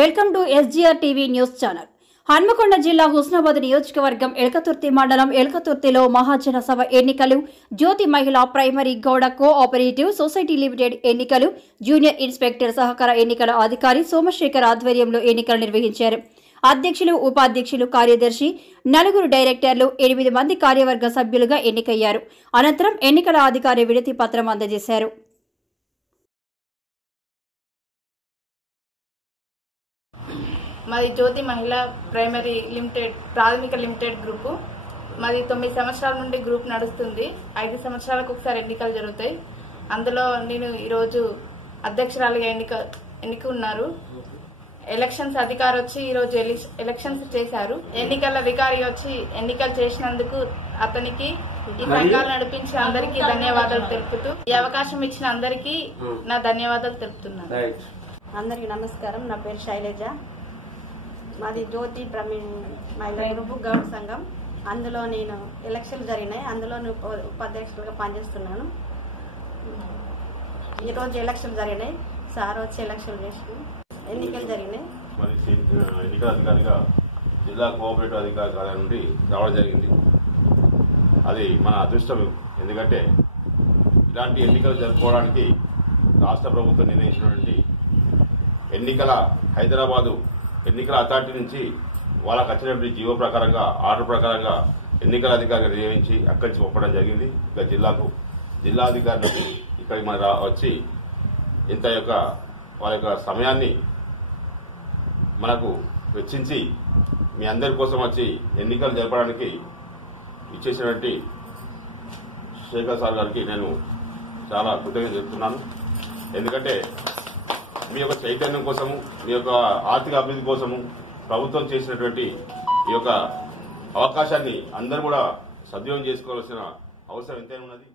Welcome to SGR TV news channel. Hanamkonda జిల్లా హుస్నాబాద్ నియోజకవర్గం ఎల్కతుర్తి మండలం ఎల్కతుర్తిలో మహాజన సభ ఎన్నికలు, జ్యోతి మహిళా primary Gowda cooperative society limited ఎన్నికలు, జూనియర్ ఇన్స్పెక్టర్ సహకార ఎన్నికల అధికారి సోమశేఖర్ ఆధ్వర్యంలో ఎన్నికలు నిర్వహించారు. అధ్యక్షులు, ఉపాధ్యక్షులు, కార్యదర్శి, 4 డైరెక్టర్లు, 8 మంది కార్యవర్గ సభ్యులుగా ఎన్నికయ్యారు. అనంతరం ఎన్నికల అధికారి వినతి పత్రం అందజేశారు. మాది జ్యోతి మహిళా ప్రైమరీ లిమిటెడ్ ప్రాథమిక లిమిటెడ్ గ్రూపు. మాది 9 సంవత్సరాల నుండి గ్రూప్ నడుస్తుంది. 5 సంవత్సరాలకు ఒకసారి ఎన్నికలు జరుగుతాయి. అందులో నేను ఈరోజు అధ్యక్షురాలిగా ఎన్నికన్నారు. ఎలక్షన్స్ అధికారి వచ్చి ఈరోజు ఎలక్షన్స్ చేశారు. ఎన్నికల అధికారి వచ్చి ఎన్నికలు చేసినందుకు అతనికి, ఈ సంఘాలు నడిపించిన అందరికీ ధన్యవాదాలు తెలుపుతూ, ఈ అవకాశం ఇచ్చిన అందరికీ నా ధన్యవాదాలు తెలుపుతున్నాను. అందరికీ నమస్కారం. నా పేరు శైలజ. మాది జ్యోతి మహిళా గ్రూపు గౌడ సంఘం. అందులో నేను ఎలక్షన్లు జరిగినాయి. అందులో ఉపాధ్యక్షులుగా పనిచేస్తున్నాను. ఈరోజు ఎలక్షన్లు జరిగినాయి. సార్ వచ్చి ఎలక్షన్లు చేసి ఎన్నికలు జరిగినాయి. మరి ఎన్నికల అధికారిగా జిల్లా కోఆపరేటివ్ అధికారి కార్యాలయం నుండి రావడం జరిగింది. అది మన అదృష్టం. ఎందుకంటే ఇలాంటి ఎన్నికలు జరుపుకోవడానికి రాష్ట్ర ప్రభుత్వం నిర్ణయించినటువంటి ఎన్నికల హైదరాబాదు ఎన్నికల అథారిటీ నుంచి వాళ్ళకు వచ్చినటువంటి జీవో ప్రకారంగా, ఆర్డర్ ప్రకారంగా ఎన్నికల అధికారిగా నియమించి అక్కడి నుంచి పంపడం జరిగింది. ఇక జిల్లా అధికారులకు ఇక్కడికి మన వచ్చి ఇంత వాళ్ళ యొక్క సమయాన్ని మనకు వెచ్చించి మీ అందరి కోసం వచ్చి ఎన్నికలు జరపడానికి ఇచ్చేసినటువంటి శేఖర్ సార్ గారికి నేను చాలా కృతజ్ఞత చెప్తున్నాను. ఎందుకంటే మీ యొక్క చైతన్యం కోసము, మీ యొక్క ఆర్థిక అభివృద్ధి కోసము ప్రభుత్వం చేసినటువంటి ఈ యొక్క అవకాశాన్ని అందరూ కూడా సద్వినియోగం చేసుకోవాల్సిన అవసరం ఎంతైనా ఉన్నది.